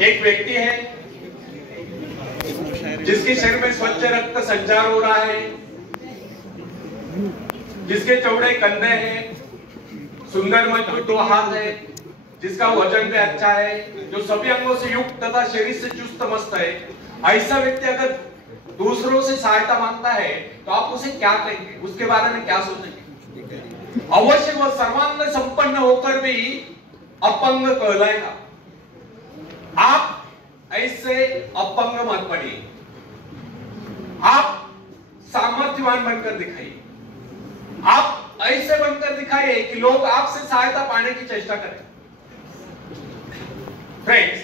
एक व्यक्ति है जिसके शरीर में स्वच्छ रक्त संचार हो रहा है, जिसके चौड़े कंधे हैं, सुंदर मजबूत 2 हाथ है, जिसका वजन भी अच्छा है, जो सभी अंगों से युक्त तथा शरीर से चुस्त मस्त है। ऐसा व्यक्ति अगर दूसरों से सहायता मांगता है तो आप उसे क्या कहेंगे, उसके बारे में क्या सोचेंगे? अवश्य वह सर्वांग संपन्न होकर भी अपंग कहलाएगा। आप ऐसे अपंग मत पड़िए, आप सामर्थ्यवान बनकर दिखाइए, आप ऐसे बनकर दिखाइए कि लोग आपसे सहायता पाने की चेष्टा करें। फ्रेंड्स,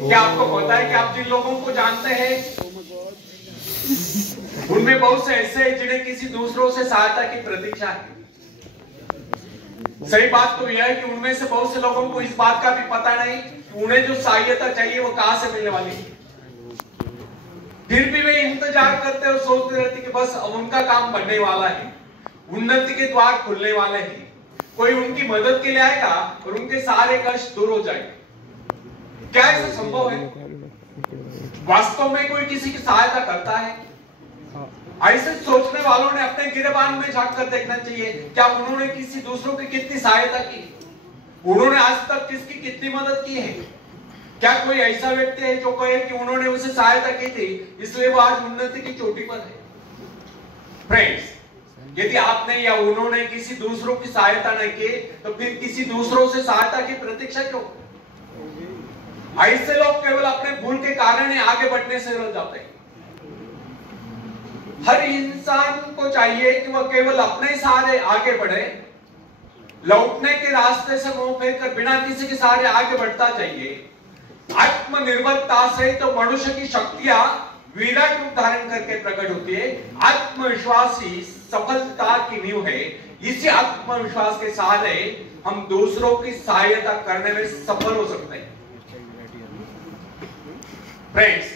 क्या आपको पता है कि आप जिन लोगों को जानते हैं उनमें बहुत से ऐसे हैं जिन्हें किसी दूसरों से सहायता की प्रतीक्षा है। सही बात तो यह है कि उनमें से बहुत से लोगों को इस बात का भी पता नहीं कि उन्हें जो सहायता चाहिए वो कहां से मिलने वाली है। फिर भी वे इंतजार करते और सोचते रहते कि बस अब उनका काम बनने वाला है, उन्नति के द्वार खुलने वाले हैं, कोई उनकी मदद के लिए आएगा और उनके सारे कष्ट दूर हो जाएंगे। क्या ऐसा संभव है? वास्तव में कोई किसी की सहायता करता है? ऐसे सोचने वालों ने अपने गिरेबान में झांक कर देखना चाहिए, क्या उन्होंने किसी दूसरों की कितनी सहायता की, उन्होंने आज तक किसकी कितनी मदद की है। क्या कोई ऐसा व्यक्ति है जो कहे कि उन्होंने उसे सहायता की थी इसलिए वो आज उन्नति की चोटी पर है? फ्रेंड्स, यदि आपने या उन्होंने किसी दूसरों की सहायता नहीं की तो फिर किसी दूसरों से सहायता की प्रतीक्षा क्यों? ऐसे लोग केवल अपने भूल के कारण ही आगे बढ़ने से रुक जाते हैं। हर इंसान को चाहिए कि वह केवल अपने सहारे आगे बढ़े, लौटने के रास्ते से मुंह फेर कर बिना किसी के सहारे आगे बढ़ता चाहिए। आत्मनिर्भरता से तो मनुष्य की शक्तियां विराट रूप धारण करके प्रकट होती है। आत्मविश्वास ही सफलता की नींव है। इसी आत्मविश्वास के सहारे हम दूसरों की सहायता करने में सफल हो सकते हैं। फ्रेंड्स,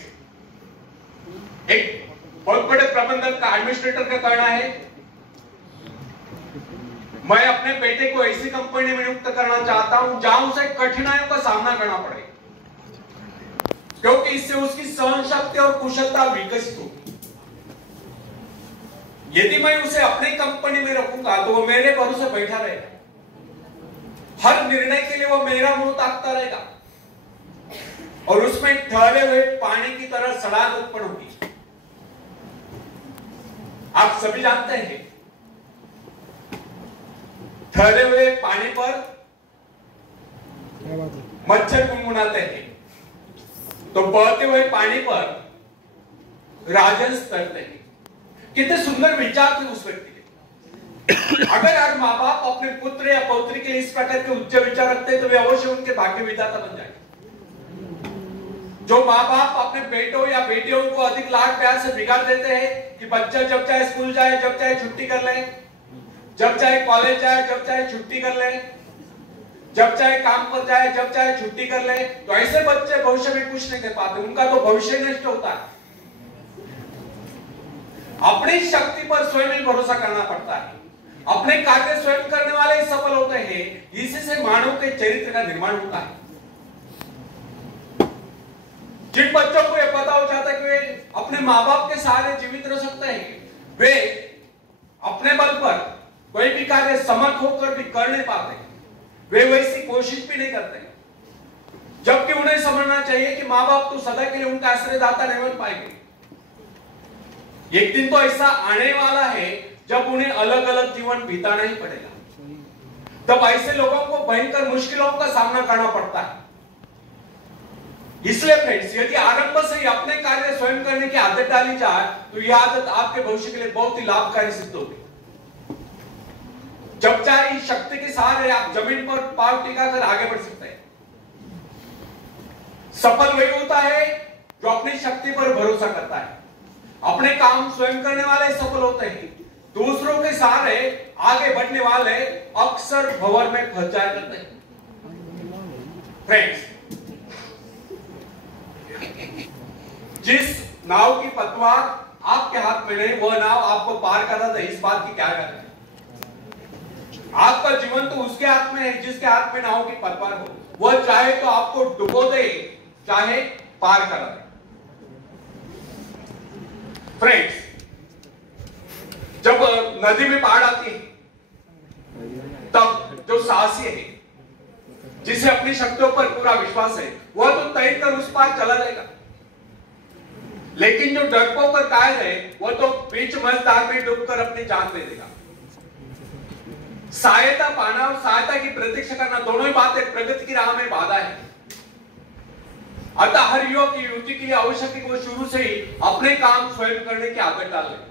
एक बहुत बड़े प्रबंधक का, एडमिनिस्ट्रेटर का कहना है, मैं अपने बेटे को ऐसी कंपनी में नियुक्त करना चाहता हूं जहां उसे कठिनाइयों का सामना करना पड़े, क्योंकि इससे उसकी सहन शक्ति और कुशलता विकसित हो। यदि मैं उसे अपनी कंपनी में रखूंगा तो वो मेरे भरोसे बैठा रहेगा, हर निर्णय के लिए वो मेरा मुंह ताकता रहेगा और उसमें ठहरे हुए पानी की तरह सड़ाहट उत्पन्न होगी। आप सभी जानते हैं ठहरे हुए पानी पर मच्छर गुनगुनाते हैं, तो बहते हुए पानी पर राजहंस तैरते हैं। कितने सुंदर विचार थे उस व्यक्ति के। अगर आज माँ बाप अपने पुत्र या पौत्री के लिए इस प्रकार के उच्च विचार रखते हैं तो वे अवश्य उनके भाग्य विधाता बन जाएंगे। जो माँ बाप अपने बेटों या बेटियों को अधिक लाड प्यार से बिगाड़ देते हैं कि बच्चा जब चाहे स्कूल जाए, जब चाहे छुट्टी कर ले, जब चाहे कॉलेज जाए, जब चाहे छुट्टी कर ले, जब चाहे काम पर जाए, जब चाहे छुट्टी कर ले, तो ऐसे बच्चे भविष्य में कुछ नहीं कर पाते, उनका तो भविष्य नष्ट होता है। अपनी शक्ति पर स्वयं ही भरोसा करना पड़ता है। अपने कार्य स्वयं करने वाले सफल होते हैं। इसी से मानव के चरित्र का निर्माण होता है। जिन बच्चों को यह पता हो जाता है कि वे अपने माँ बाप के सहारे जीवित रह सकते हैं, वे अपने बल पर कोई भी कार्य समर्थ होकर भी कर नहीं पाते, वे वैसी कोशिश भी नहीं करते। जबकि उन्हें समझना चाहिए कि माँ बाप तो सदा के लिए उनका आश्रयदाता नहीं बन पाएंगे। एक दिन तो ऐसा आने वाला है जब उन्हें अलग अलग जीवन बिताना ही पड़ेगा। तब ऐसे लोगों को भयंकर मुश्किलों का सामना करना पड़ता है। इसलिए फ्रेंड्स, यदि आरंभ से ही अपने कार्य स्वयं करने की आदत डाली जाए तो यह आदत आपके भविष्य के लिए बहुत ही लाभकारी सिद्ध होगी। जब चाहे इस शक्ति के सहारे आप जमीन पर पांव टिकाकर आगे बढ़ सकते हैं। सफल वही होता है जो अपनी शक्ति पर भरोसा करता है। अपने काम स्वयं करने वाले सफल होते हैं। दूसरों के सहारे आगे बढ़ने वाले अक्सर भंवर में फंस जाया करते हैं। फ्रेंड्स, जिस नाव की पतवार आपके हाथ में नहीं, वह नाव आपको पार कर रहा था, इस बात की क्या गरज है? आपका जीवन तो उसके हाथ में है जिसके हाथ में नाव की पतवार हो। वह चाहे तो आपको डुबो दे, चाहे पार करा दे। फ्रेंड्स, जब नदी में बाढ़ आती है तब जो साहसी है, जिसे अपनी शक्तियों पर पूरा विश्वास है, वह तो तैरकर उस पार चला जाएगा। लेकिन जो डरपोक और कायल है, वह तो बीच मझधार में डूबकर अपनी जान दे देगा। सहायता पाना और सहायता की प्रतीक्षा करना, दोनों ही बातें प्रगति की राह में बाधा है। अतः हर युवक की युवती के लिए आवश्यक है कि वो शुरू से ही अपने काम स्वयं करने की आदत डाल ले।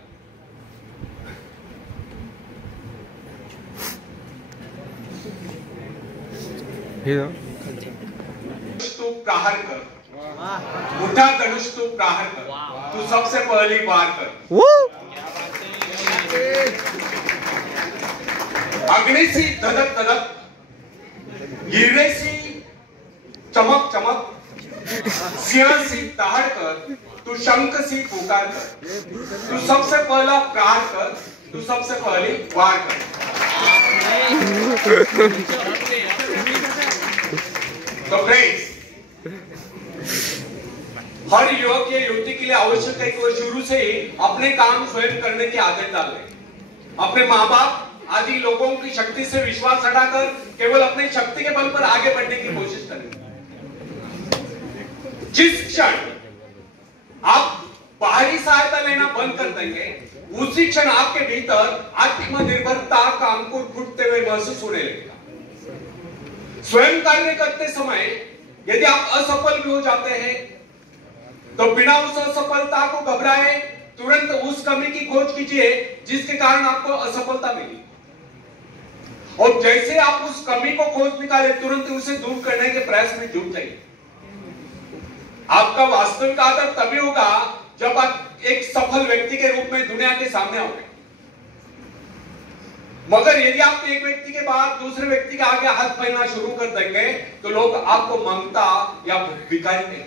तू प्रहार कर, उठा धनुष तू प्रहार कर, तू सबसे पहली वार कर। अग्नि सी धधक धधक, हीरे सी चमक चमक, सिंह सी दहाड़ कर, तू शंख सी पुकार कर, तू सबसे पहला प्रहार कर, तू सबसे पहली वार कर। तो फ्रेंड्स, हर युवक या युवती के लिए आवश्यक है कि वो शुरू से ही अपने काम स्वयं करने की आदत डाले। अपने माँ बाप आदि लोगों की शक्ति से विश्वास हटाकर केवल अपनी शक्ति के बल पर आगे बढ़ने की कोशिश करें। जिस क्षण आप बाहरी सहायता लेना बंद कर देंगे, उसी क्षण आपके भीतर आत्मनिर्भरता का अंकुर फूटते हुए महसूस होने लगेगा। स्वयं कार्य करते समय यदि आप असफल भी हो जाते हैं, तो बिना उस असफलता को घबराए तुरंत उस कमी की खोज कीजिए जिसके कारण आपको असफलता मिली। और जैसे आप उस कमी को खोज निकाले, तुरंत उसे दूर करने के प्रयास में जुट जाइए। आपका वास्तविक आदर तभी होगा जब आप एक सफल व्यक्ति के रूप में दुनिया के सामने आओगे। मगर यदि आप एक व्यक्ति के बाद दूसरे व्यक्ति के आगे हाथ फैलाना शुरू कर देंगे, तो लोग आपको मंगता या भिखारी कहेंगे।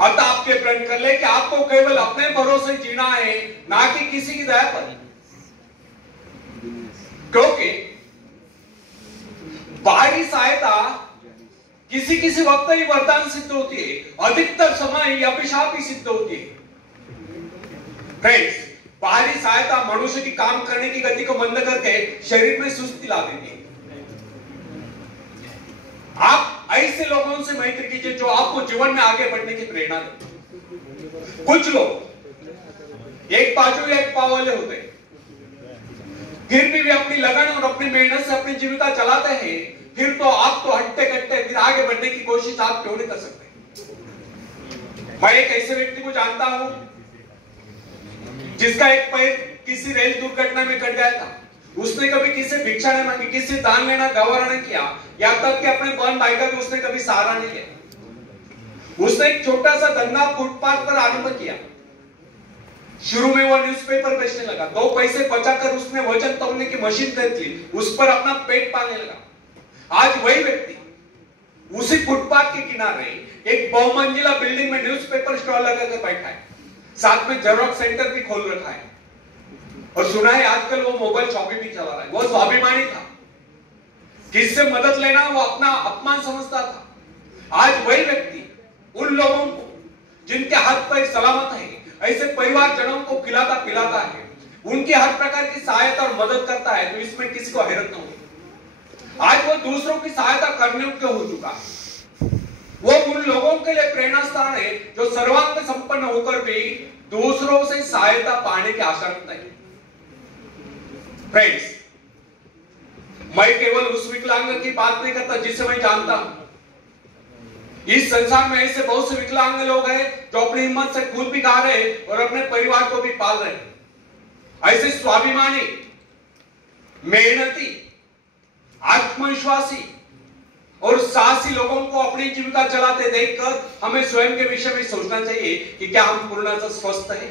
अतः आपके प्रण कर ले कि आपको केवल अपने भरोसे जीना है, ना कि किसी की दया पर। क्योंकि बाहरी सहायता किसी किसी वक्त ही वरदान सिद्ध होती है, अधिकतर समय यह अभिशाप ही सिद्ध होती है। फ्रेंड्स, बाहरी सहायता मनुष्य की काम करने की गति को मंद करके शरीर में सुस्ती ला देती है। आप ऐसे लोगों से मैत्री कीजिए जो आपको जीवन में आगे बढ़ने की प्रेरणा दे। कुछ लोग एक बाजू या एक पाव वाले होते हैं, फिर भी वे अपनी लगन और अपनी मेहनत से अपनी जीविका चलाते हैं। फिर तो आप तो हट्टे कट्टे फिर आगे बढ़ने की कोशिश आप क्यों नहीं कर सकते? मैं एक ऐसे व्यक्ति को जानता हूं जिसका एक पैर किसी रेल दुर्घटना में कट गया था। उसने कभी किसी भिक्षा नहीं मांगी, किसी दान लेना गवारा नहीं किया, यहाँ तक कि अपने बहन भाई का भी उसने कभी सहारा नहीं लिया। उसने एक छोटा सा धंधा फुटपाथ पर आरंभ किया। शुरू में वो न्यूज़पेपर बेचने लगा, 2 पैसे बचाकर उसने वजन तौलने की मशीन खरीद ली, उस पर अपना पेट पालने लगा। आज वही व्यक्ति उसी फुटपाथ के किनारे एक बहुमंजिला बिल्डिंग में न्यूज़पेपर स्टॉल लगाकर बैठा है, साथ में जेरॉक्स सेंटर भी खोल रखा है, और सुना है आजकल वो मोबाइल शॉपिंग भी चला रहा है। वो स्वाभिमानी था, किससे मदद लेना वो अपना अपमान समझता था। आज वही व्यक्ति उन लोगों को जिनके हाथ पैर सलामत है, ऐसे परिवारजनों को खिलाता पिलाता है, उनकी हर प्रकार की सहायता और मदद करता है। तो इसमें किसी को हैरत न होगी। आज वो दूसरों की सहायता करने योग्य हो चुका है। वो उन लोगों के लिए प्रेरणा स्थान है जो सर्वांग संपन्न होकर भी दूसरों से सहायता पाने की आशा रखता है। फ्रेंड्स, मैं केवल उस विकलांग की बात नहीं करता जिसे मैं जानता हूं। इस संसार में ऐसे बहुत से विकलांग लोग हैं जो अपनी हिम्मत से खुद भी खा रहे हैं और अपने परिवार को भी पाल रहे हैं। ऐसे स्वाभिमानी, मेहनती, आत्मविश्वासी और साहसी लोगों को अपनी जीविका चलाते देखकर हमें स्वयं के विषय में सोचना चाहिए कि क्या हम पूर्णतः स्वस्थ हैं,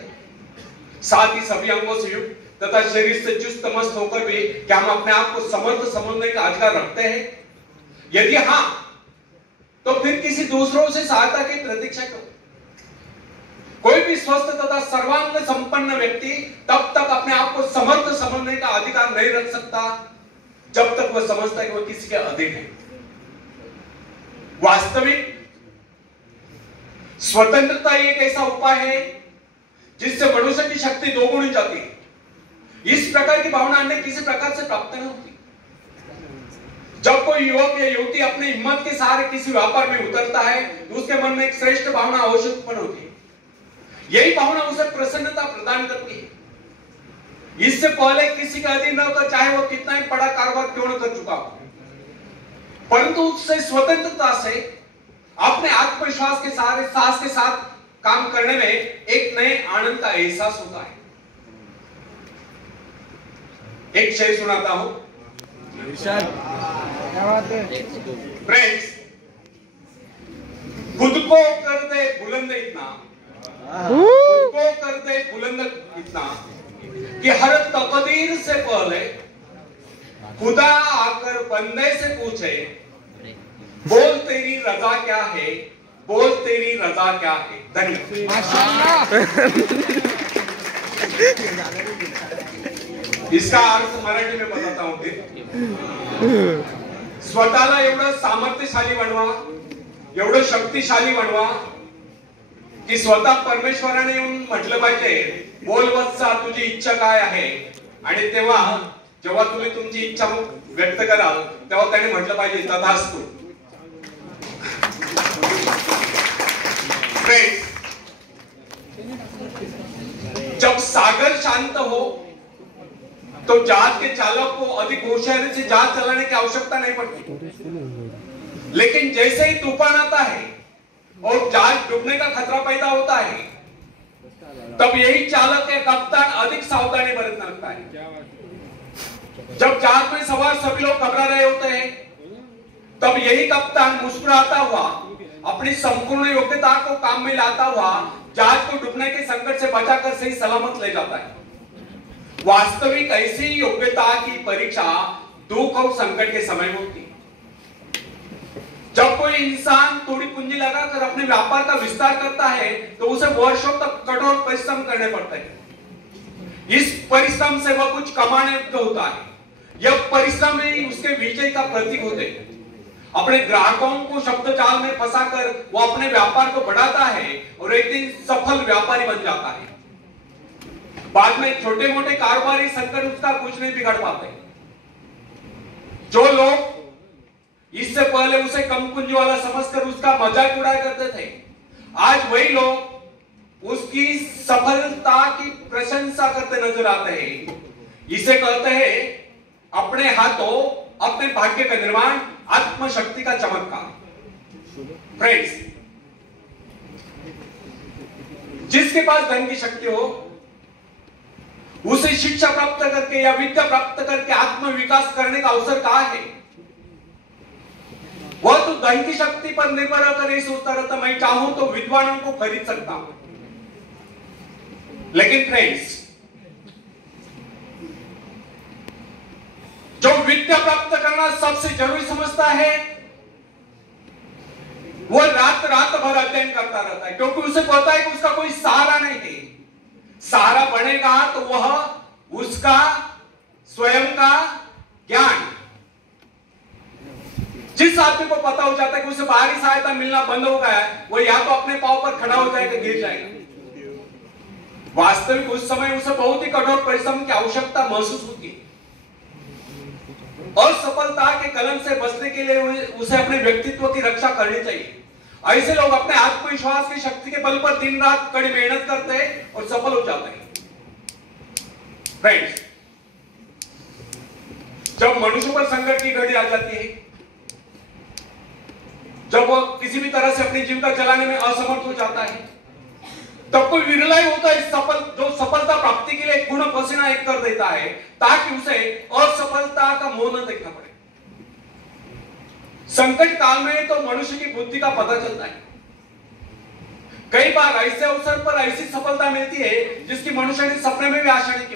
साथ ही सभी अंगों से युक्त तथा शरीर से चुस्त मस्त होकर भी क्या हम अपने आप को समर्थ समझने का अधिकार रखते हैं? यदि हां, तो फिर किसी दूसरों से सहायता की प्रतीक्षा करो। कोई भी स्वस्थ तथा सर्वांग संपन्न व्यक्ति तब तक अपने आप को समर्थ समझने का अधिकार नहीं रख सकता जब तक वह समझता है कि वह किसी के अधीन है। वास्तविक स्वतंत्रता एक ऐसा उपाय है जिससे मनुष्य की शक्ति दोगुनी जाती है। इस प्रकार की भावना अन्य किसी प्रकार से प्राप्त नहीं होती। जब कोई युवक या युवती अपनी हिम्मत के सहारे किसी व्यापार में उतरता है तो उसके मन में एक श्रेष्ठ भावना अवश्य उत्पन्न होती है। यही भावना उसे प्रसन्नता प्रदान करती है। इससे पहले किसी का अधीन न होता, चाहे वो कितना ही बड़ा कारोबार क्यों न कर चुका हो, परंतु उससे स्वतंत्रता से अपने आत्मविश्वास के सहारे साहस के साथ काम करने में एक नए आनंद का एहसास होता है। एक शेर सुनाता हूं। फ्रेंड्स, खुद को कर दे बुलंद इतना, खुद को कर दे बुलंद इतना कि हर तकदीर से पहले खुदा आकर बंदे से पूछे, बोल तेरी रजा क्या है, बोल तेरी रजा क्या है। धन्यवाद। इसका अर्थ मराठी में बताता हूं फिर। स्वतःला एवढं सामर्थ्यशाली बनवा, एवढं शक्तिशाली बनवा की स्वतः परमेश्वराने येऊन म्हटलं पाहिजे, बोल वत्सा तुझी इच्छा काय आहे, आणि जेव्हा तुम्ही तुमची इच्छा व्यक्त कराल तेव्हा त्याने म्हटलं पाहिजे तथास्तु। जब सागर शांत हो तो जहाज के चालक को अधिक होशियारी से जहाज चलाने की आवश्यकता नहीं पड़ती। लेकिन जैसे ही तूफान आता है और जहाज डूबने का खतरा पैदा होता है, तब यही चालक या कप्तान अधिक सावधानी बरतना लगता है। जब जहाज में सवार सभी लोग घबरा रहे होते हैं, तब यही कप्तान मुस्कुराता हुआ अपनी संपूर्ण योग्यता को काम में लाता हुआ जहाज को डूबने के संकट से बचाकर सही सलामत ले जाता है। वास्तविक ऐसी योग्यता की परीक्षा दुख और संकट के समय में होती है। जब कोई इंसान थोड़ी पूंजी लगाकर अपने व्यापार का विस्तार करता है तो उसे वर्षों तक कठोर परिश्रम करने पड़ते हैं। इस परिश्रम से वह कुछ कमाने योग्य होता है। यह परिश्रम ही उसके विजय का प्रतीक होते हैं। अपने ग्राहकों को शब्द जाल में फंसाकर वो अपने व्यापार को बढ़ाता है और एक दिन सफल व्यापारी बन जाता है। बाद में छोटे मोटे कारोबारी संकट उसका कुछ नहीं बिगाड़ पाते। जो लोग इससे पहले उसे कम पूंजी वाला समझकर उसका मजाक उड़ाया करते थे, आज वही लोग उसकी सफलता की प्रशंसा करते नजर आते हैं। इसे कहते हैं अपने हाथों अपने भाग्य का निर्माण, आत्मशक्ति का चमत्कार। फ्रेंड्स, जिसके पास धन की शक्ति हो उसे शिक्षा प्राप्त करके या विद्या प्राप्त करके आत्म विकास करने का अवसर कहां है? वह तो धन की शक्ति पर निर्भर होकर नहीं सोचता रहता मैं चाहूं तो विद्वानों को खरीद सकता हूं। लेकिन फ्रेंड्स, जो विद्या प्राप्त करना सबसे जरूरी समझता है वो रात भर अध्ययन करता रहता है, क्योंकि उसे पता है कि उसका कोई सहारा नहीं है। सहारा बनेगा तो वह उसका स्वयं का ज्ञान। जिस आदमी को पता हो जाता है कि उसे बाहरी सहायता मिलना बंद हो गया है, वो या तो अपने पांव पर खड़ा हो जाएगा, गिर जाएगा। वास्तविक उस समय उसे बहुत ही कठोर परिश्रम की आवश्यकता महसूस होती है। असफलता के कलम से बचने के लिए उसे अपने व्यक्तित्व की रक्षा करनी चाहिए। ऐसे लोग अपने आत्मविश्वास की शक्ति के बल पर दिन रात कड़ी मेहनत करते हैं और सफल हो जाते हैं। फ्रेंड्स, जब मनुष्य पर संकट की घड़ी आ जाती है, जब वह किसी भी तरह से अपनी जीविका चलाने में असमर्थ हो जाता है, तब कोई विरला ही होता है जो सफलता प्राप्ति के लिए गुण पसीना एक कर देता है ताकि उसे असफलता का मोह न देखना पड़े। संकट काल में तो मनुष्य की बुद्धि का पता चलता है। कई बार ऐसे अवसर पर ऐसी सफलता मिलती है जिसकी मनुष्य ने सपने में भी आशा नहीं की।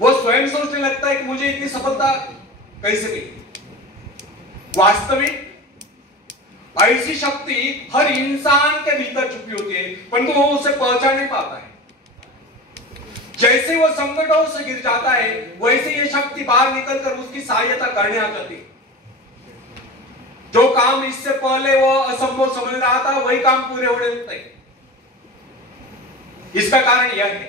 वो स्वयं सोचने लगता है कि मुझे इतनी सफलता कैसे मिली। वास्तविक ऐसी शक्ति हर इंसान के भीतर छुपी होती है, परंतु वो उसे पहचान नहीं पाता है। जैसे वो संकटों से गिर जाता है, वैसे ये शक्ति बाहर निकलकर उसकी सहायता करने आ जाती है। जो काम इससे पहले वो असंभव समझ रहा था वही काम पूरे होने लगते हैं। इसका कारण यह है,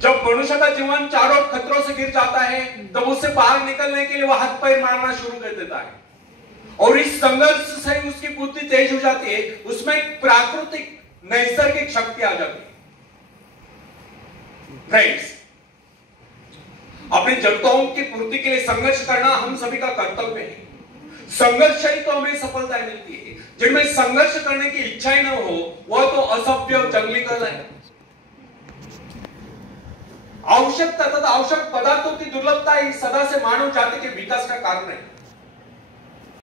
जब मनुष्य का जीवन चारों खतरों से गिर जाता है तब उससे बाहर निकलने के लिए वह हाथ पैर मारना शुरू कर देता है, और इस संघर्ष से उसकी बुद्धि तेज हो जाती है, उसमें एक प्राकृतिक नैसर्गिक शक्ति आ जाती है। फ्रेंड्स, अपनी जरूरतों की पूर्ति के लिए संघर्ष करना हम सभी का कर्तव्य है। संघर्ष ही तो हमें सफलता मिलती है। जिनमें संघर्ष करने की इच्छा ही न हो वह तो असभ्य जंगलीकरण है। आवश्यकता तथा आवश्यक पदार्थों की दुर्लभता ही सदा से मानव जाति के विकास का कारण है।